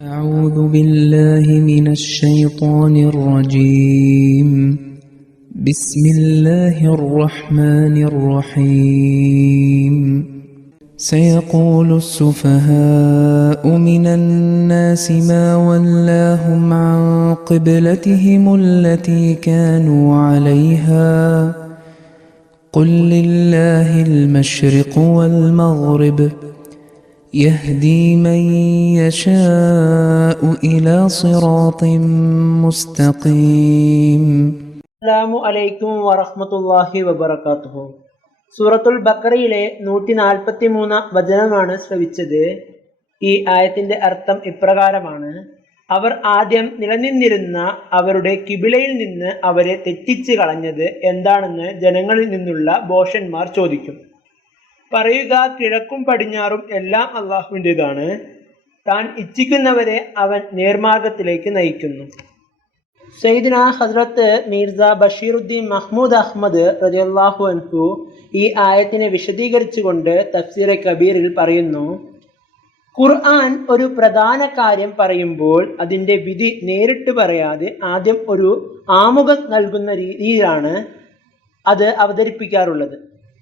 أعوذ بالله من الشيطان الرجيم. بسم الله الرحمن الرحيم. سيقول السفهاء من الناس ما ولاهم عن قبلتهم التي كانوا عليها قل لله المشرق والمغرب يهدي من يشاء إلى صراط مستقيم. അസ്സലാമു അലൈക്കും വറഹ്മത്തുള്ളാഹി വബറകാതുഹു. സൂറത്തുൽ ബഖറയിലെ 143 വചനമാണ് ശ്രവിച്ചത്. ഈ ആയത്തിന്റെ അർത്ഥം ഇപ്രകാരമാണ്: അവർ ആദ്യം നിലനിന്നിരുന്ന അവരുടെ കിബിലയിൽ നിന്ന് അവരെ തെറ്റിച്ച് കളഞ്ഞത് എന്താണെന്ന് ജനങ്ങളിൽ നിന്നുള്ള ഭോഷന്മാർ ചോദിക്കും. പറയുക, കിഴക്കും പടിഞ്ഞാറും എല്ലാം അള്ളാഹുവിൻ്റെതാണ്. താൻ ഇച്ഛിക്കുന്നവരെ അവൻ നേർമാർഗത്തിലേക്ക് നയിക്കുന്നു. സയ്യിദ്ന ഹസ്രത്ത് മീർസ ബഷീറുദ്ദീൻ മഹ്മൂദ് അഹ്മദ് റളിയല്ലാഹു അൻഹു ഈ ആയത്തിനെ വിശദീകരിച്ചുകൊണ്ട് തഫ്സീറെ കബീറിൽ പറയുന്നു: ഖുർആൻ ഒരു പ്രധാന കാര്യം പറയുമ്പോൾ അതിൻ്റെ വിധി നേരിട്ട് പറയാതെ ആദ്യം ഒരു ആമുഖം നൽകുന്ന രീതിയിലാണ് അത് അവതരിപ്പിക്കാറുള്ളത്.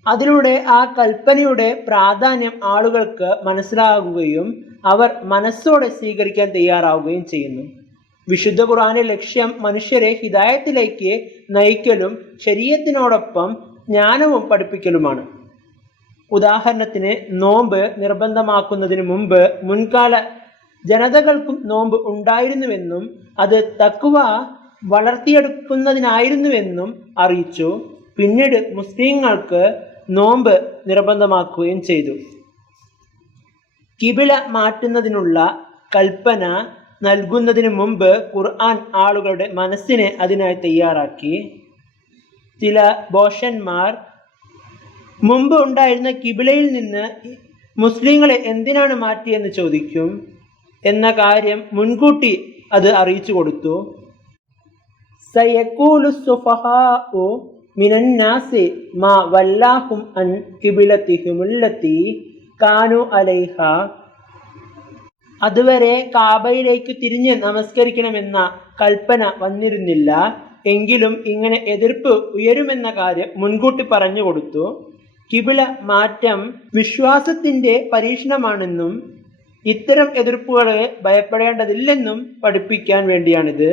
അതിലൂടെ ആ കൽപ്പനയുടെ പ്രാധാന്യം ആളുകൾക്ക് മനസ്സിലാകുകയും അവർ മനസ്സോടെ സ്വീകരിക്കാൻ തയ്യാറാവുകയും ചെയ്യുന്നു. വിശുദ്ധ ഖുർആന്റെ ലക്ഷ്യം മനുഷ്യരെ ഹിദായത്തിലേക്ക് നയിക്കലും ശരീഅത്തിനോടൊപ്പം ജ്ഞാനവും പഠിപ്പിക്കലുമാണ്. ഉദാഹരണത്തിന്, നോമ്പ് നിർബന്ധമാക്കുന്നതിന് മുമ്പ് മുൻകാല ജനതകൾക്കും നോമ്പ് ഉണ്ടായിരുന്നുവെന്നും അത് തഖ്വ വളർത്തിയെടുക്കുന്നതിനായിരുന്നുവെന്നും അറിയിച്ചു. പിന്നീട് മുസ്ലിങ്ങൾക്ക് നോമ്പ് നിർബന്ധമാക്കുകയും ചെയ്തു. കിബില മാറ്റുന്നതിനുള്ള കൽപ്പന നൽകുന്നതിന് മുമ്പ് ഖുർആൻ ആളുകളുടെ മനസ്സിനെ അതിനായി തയ്യാറാക്കി. ചില ഭോഷന്മാർ മുമ്പ് ഉണ്ടായിരുന്ന കിബിലയിൽ നിന്ന് മുസ്ലിങ്ങളെ എന്തിനാണ് മാറ്റിയെന്ന് ചോദിക്കും. എന്ന കാര്യം മുൻകൂട്ടി അത് അറിയിച്ചു കൊടുത്തു. സയഖൂലു സുഫഹാഉ മിനന്നാസി മാ വല്ലാഹും അൻ ഖിബ്ലതിഹിമുല്ലതി കാനു അലൈഹാ. അതുവരെ കാബയിലേക്ക് തിരിഞ്ഞ് നമസ്കരിക്കണമെന്ന കൽപ്പന വന്നിരുന്നില്ല. എങ്കിലും ഇങ്ങനെ എതിർപ്പ് ഉയരുമെന്ന കാര്യം മുൻകൂട്ടി പറഞ്ഞു കൊടുത്തു. കിബില മാറ്റം വിശ്വാസത്തിന്റെ പരീക്ഷണമാണെന്നും ഇത്തരം എതിർപ്പുകളെ ഭയപ്പെടേണ്ടതില്ലെന്നും പഠിപ്പിക്കാൻ വേണ്ടിയാണിത്.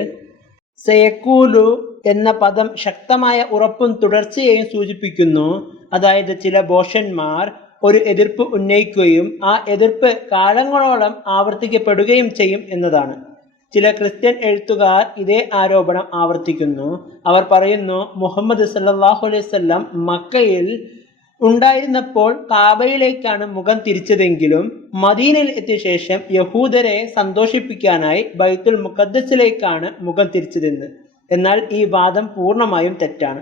സയഖൂലു എന്ന പദം ശക്തമായ ഉറപ്പും തുടർച്ചയെയും സൂചിപ്പിക്കുന്നു. അതായത് ചില ഭോഷന്മാർ ഒരു എതിർപ്പ് ഉന്നയിക്കുകയും ആ എതിർപ്പ് കാലങ്ങളോളം ആവർത്തിക്കപ്പെടുകയും ചെയ്യും എന്നതാണ്. ചില ക്രിസ്ത്യൻ എഴുത്തുകാർ ഇതേ ആരോപണം ആവർത്തിക്കുന്നു. അവർ പറയുന്നു, മുഹമ്മദ് സല്ലല്ലാഹു അലൈഹി വസല്ലം മക്കയിൽ ഉണ്ടായിരുന്നപ്പോൾ കാബയിലേക്കാണ് മുഖം തിരിച്ചതെങ്കിലും മദീനയിൽ എത്തിയ ശേഷം യഹൂദരെ സന്തോഷിപ്പിക്കാനായി ബൈത്തുൽ മുഖദ്ദസിലേക്കാണ് മുഖം തിരിച്ചതെന്ന്. എന്നാൽ ഈ വാദം പൂർണ്ണമായും തെറ്റാണ്.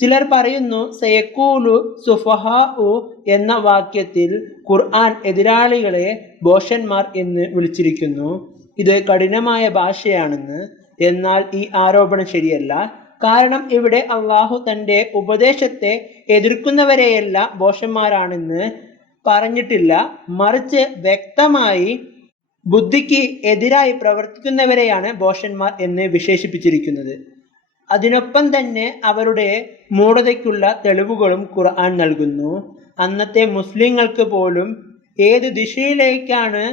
ചിലർ പറയുന്നു, സയഖൂലു സുഫഹാഉ എന്ന വാക്യത്തിൽ ഖുർആൻ എതിരാളികളെ ഭോഷന്മാർ എന്ന് വിളിച്ചിരിക്കുന്നു. ഇത് കഠിനമായ ഭാഷയാണെന്ന്. എന്നാൽ ഈ ആരോപണം ശരിയല്ല. കാരണം ഇവിടെ അള്ളാഹു തൻ്റെ ഉപദേശത്തെ എതിർക്കുന്നവരെയല്ല ഭോഷന്മാരാണെന്ന് പറഞ്ഞിട്ടില്ല. മറിച്ച് വ്യക്തമായി ബുദ്ധിക്ക് എതിരായി പ്രവർത്തിക്കുന്നവരെയാണ് ഭോഷന്മാർ എന്ന് വിശേഷിപ്പിച്ചിരിക്കുന്നത്. അതിനൊപ്പം തന്നെ അവരുടെ മൂഢതയ്ക്കുള്ള തെളിവുകളും ഖുർആൻ നൽകുന്നു. അന്നത്തെ മുസ്ലിങ്ങൾക്ക് പോലും ഏത് ദിശയിലേക്കാണ്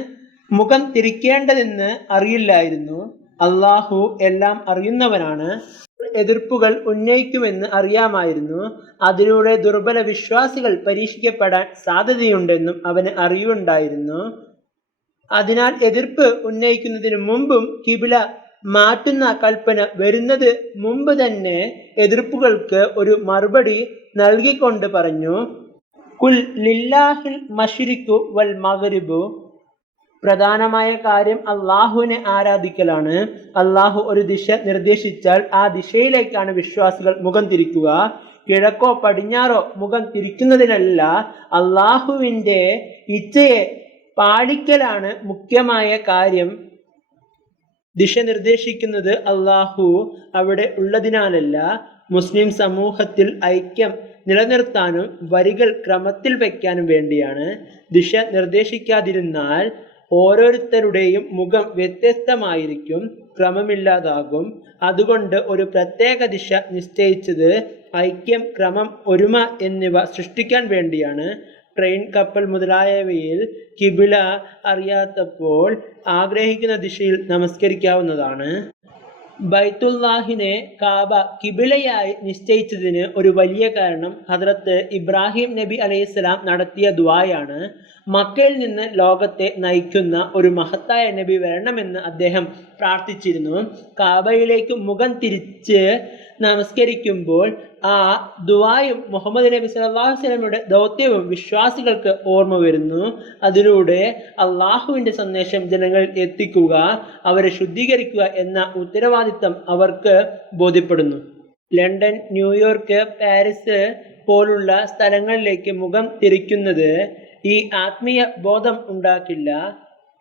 മുഖം തിരിക്കേണ്ടതെന്ന് അറിയില്ലായിരുന്നു. അള്ളാഹു എല്ലാം അറിയുന്നവനാണ്. എതിർപ്പുകൾ ഉന്നയിക്കുമെന്ന് അറിയാമായിരുന്നു. അതിലൂടെ ദുർബല വിശ്വാസികൾ പരീക്ഷിക്കപ്പെടാൻ സാധ്യതയുണ്ടെന്നും അവന് അറിവുണ്ടായിരുന്നു. അതിനാൽ എതിർപ്പ് ഉന്നയിക്കുന്നതിന് മുമ്പും കിബില മാറ്റുന്ന കൽപ്പന വരുന്നത് മുമ്പ് തന്നെ എതിർപ്പുകൾക്ക് ഒരു മറുപടി നൽകിക്കൊണ്ട് പറഞ്ഞു, കുൽ ലില്ലാഹിൽ മശ്രിഖു വൽ മഗ്രിബു. പ്രധാനമായ കാര്യം അള്ളാഹുവിനെ ആരാധിക്കലാണ്. അള്ളാഹു ഒരു ദിശ നിർദ്ദേശിച്ചാൽ ആ ദിശയിലേക്കാണ് വിശ്വാസികൾ മുഖം തിരിക്കുക. കിഴക്കോ പടിഞ്ഞാറോ മുഖം തിരിക്കുന്നതിനല്ല, അള്ളാഹുവിൻ്റെ ഇച്ഛയെ പാലിക്കലാണ് മുഖ്യമായ കാര്യം. ദിശ നിർദ്ദേശിക്കുന്നത് അള്ളാഹു അവിടെ ഉള്ളതിനാലല്ല, മുസ്ലിം സമൂഹത്തിൽ ഐക്യം നിലനിർത്താനും വരികൾ ക്രമത്തിൽ വയ്ക്കാനും വേണ്ടിയാണ്. ദിശ നിർദ്ദേശിക്കാതിരുന്നാൽ ഓരോരുത്തരുടെയും മുഖം വ്യത്യസ്തമായിരിക്കും, ക്രമമില്ലാതാകും. അതുകൊണ്ട് ഒരു പ്രത്യേക ദിശ നിശ്ചയിച്ചത് ഐക്യം, ക്രമം, ഒരുമ എന്നിവ സൃഷ്ടിക്കാൻ വേണ്ടിയാണ്. ട്രെയിൻ, കപ്പൽ മുതലായവയിൽ കിബില അറിയാത്തപ്പോൾ ആഗ്രഹിക്കുന്ന ദിശയിൽ നമസ്കരിക്കാവുന്നതാണ്. ബൈത്തുല്ലാഹിനെ കാബ കിബിലയായി നിശ്ചയിച്ചതിന് ഒരു വലിയ കാരണം ഹദ്രത്ത് ഇബ്രാഹിം നബി അലൈഹിസ്സലാം നടത്തിയ ദുആയാണ്. മക്കയിൽ നിന്ന് ലോകത്തെ നയിക്കുന്ന ഒരു മഹത്തായ നബി വരണമെന്ന് അദ്ദേഹം പ്രാർത്ഥിച്ചിരുന്നു. കാബയിലേക്ക് മുഖം തിരിച്ച് നമസ്കരിക്കുമ്പോൾ ആ ദുആയും മുഹമ്മദ് നബി സല്ലല്ലാഹു അലൈഹി വസല്ലമയുടെ ദൗത്യവും വിശ്വാസികൾക്ക് ഓർമ്മ വരുന്നു. അതിലൂടെ അള്ളാഹുവിൻ്റെ സന്ദേശം ജനങ്ങളിൽ എത്തിക്കുക, അവരെ ശുദ്ധീകരിക്കുക എന്ന ഉത്തരവാദിത്തം അവർക്ക് ബോധ്യപ്പെടുന്നു. ലണ്ടൻ, ന്യൂയോർക്ക്, പാരീസ് പോലുള്ള സ്ഥലങ്ങളിലേക്ക് മുഖം തിരിക്കുന്നത് ഈ ആത്മീയ ബോധം ഉണ്ടാക്കില്ല.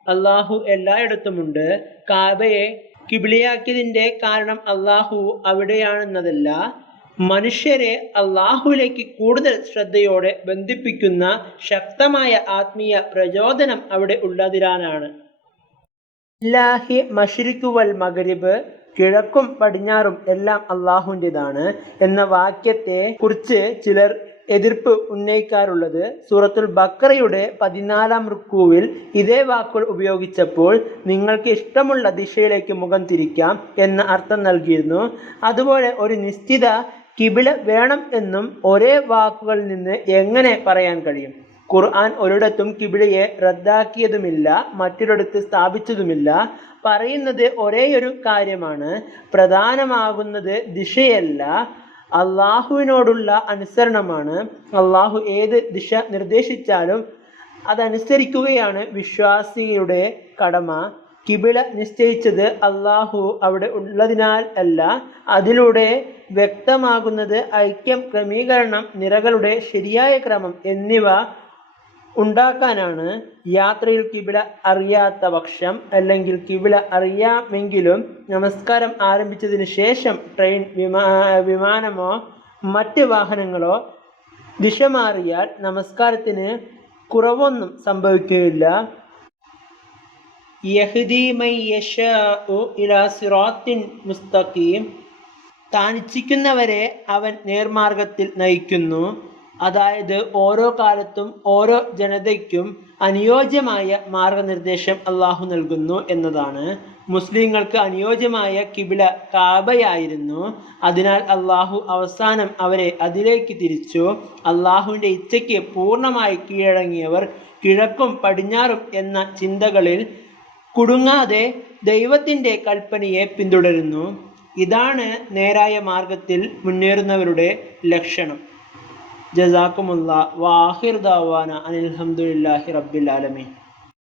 അള്ളാഹു എല്ലായിടത്തുമുണ്ട്. കാബയെ കിബിലയാക്കിയതിൻ്റെ കാരണം അള്ളാഹു അവിടെയാണെന്നതല്ല, മനുഷ്യരെ അള്ളാഹുവിലേക്ക് കൂടുതൽ ശ്രദ്ധയോടെ ബന്ധിപ്പിക്കുന്ന ശക്തമായ ആത്മീയ പ്രചോദനം അവിടെ ഉള്ളതിനാലാണ്. ലില്ലാഹി മശ്രിഖു വൽ മഗ്രിബ്, കിഴക്കും പടിഞ്ഞാറും എല്ലാം അള്ളാഹുവിൻ്റെതാണ് എന്ന വാക്യത്തെ കുറിച്ച് ചിലർ എതിർപ്പ് ഉന്നയിക്കാറുള്ളത് സൂറത്തുൽ ബഖറയുടെ 14-ാം റുക്കൂവിൽ ഇതേ വാക്കുകൾ ഉപയോഗിച്ചപ്പോൾ നിങ്ങൾക്ക് ഇഷ്ടമുള്ള ദിശയിലേക്ക് മുഖം തിരിക്കാം എന്ന അർത്ഥം നൽകിയിരുന്നു. അതുപോലെ ഒരു നിശ്ചിത കിബില വേണം എന്നും ഒരേ വാക്കുകളിൽ നിന്ന് എങ്ങനെ പറയാൻ കഴിയും? ഖുർആൻ ഒരിടത്തും കിബിലയെ റദ്ദാക്കിയതുമില്ല, മറ്റൊരിടത്ത് സ്ഥാപിച്ചതുമില്ല. പറയുന്നത് ഒരേയൊരു കാര്യമാണ്. പ്രധാനമാകുന്നത് ദിശയല്ല, അള്ളാഹുവിനോടുള്ള അനുസരണമാണ്. അള്ളാഹു ഏത് ദിശ നിർദ്ദേശിച്ചാലും അതനുസരിക്കുകയാണ് വിശ്വാസിയുടെ കടമ. കിബില നിശ്ചയിച്ചത് അള്ളാഹു അവിടെ ഉള്ളതിനാൽ അല്ല, അതിലൂടെ വ്യക്തമാകുന്നത് ഐക്യം, ക്രമീകരണം, നിരകളുടെ ശരിയായ ക്രമം എന്നിവ ഉണ്ടാക്കാനാണ്. യാത്രയിൽ കിബില അറിയാത്ത പക്ഷം, അല്ലെങ്കിൽ കിബില അറിയാമെങ്കിലും നമസ്കാരം ആരംഭിച്ചതിന് ശേഷം ട്രെയിൻ, വിമാനമോ മറ്റ് വാഹനങ്ങളോ ദിശ മാറിയാൽ നമസ്കാരത്തിന് കുറവൊന്നും സംഭവിക്കുകയില്ല. യഹ്ദി മൻ യശാഉ ഇലാ സിറാത്തിൻ മുസ്തഖീം, താൻ ഇച്ഛിക്കുന്നവരെ അവൻ നേർമാർഗത്തിൽ നയിക്കുന്നു. അതായത് ഓരോ കാലത്തും ഓരോ ജനതയ്ക്കും അനുയോജ്യമായ മാർഗനിർദ്ദേശം അള്ളാഹു നൽകുന്നു എന്നതാണ്. മുസ്ലിങ്ങൾക്ക് അനുയോജ്യമായ കിബില കാബയായിരുന്നു. അതിനാൽ അള്ളാഹു അവസാനം അവരെ അതിലേക്ക് തിരിച്ചു. അള്ളാഹുവിൻ്റെ ഇച്ഛയ്ക്ക് പൂർണ്ണമായി കീഴടങ്ങിയവർ കിഴക്കും പടിഞ്ഞാറും എന്ന ചിന്തകളിൽ കുടുങ്ങാതെ ദൈവത്തിൻ്റെ കൽപ്പനയെ പിന്തുടരുന്നു. ഇതാണ് നേരായ മാർഗത്തിൽ മുന്നേറുന്നവരുടെ ലക്ഷണം. ജസാക്കുമുല്ലാ. വാഹിർ ദഅവാന അനിൽ ഹംദുലില്ലാഹി റബ്ബിൽ ആലമീൻ.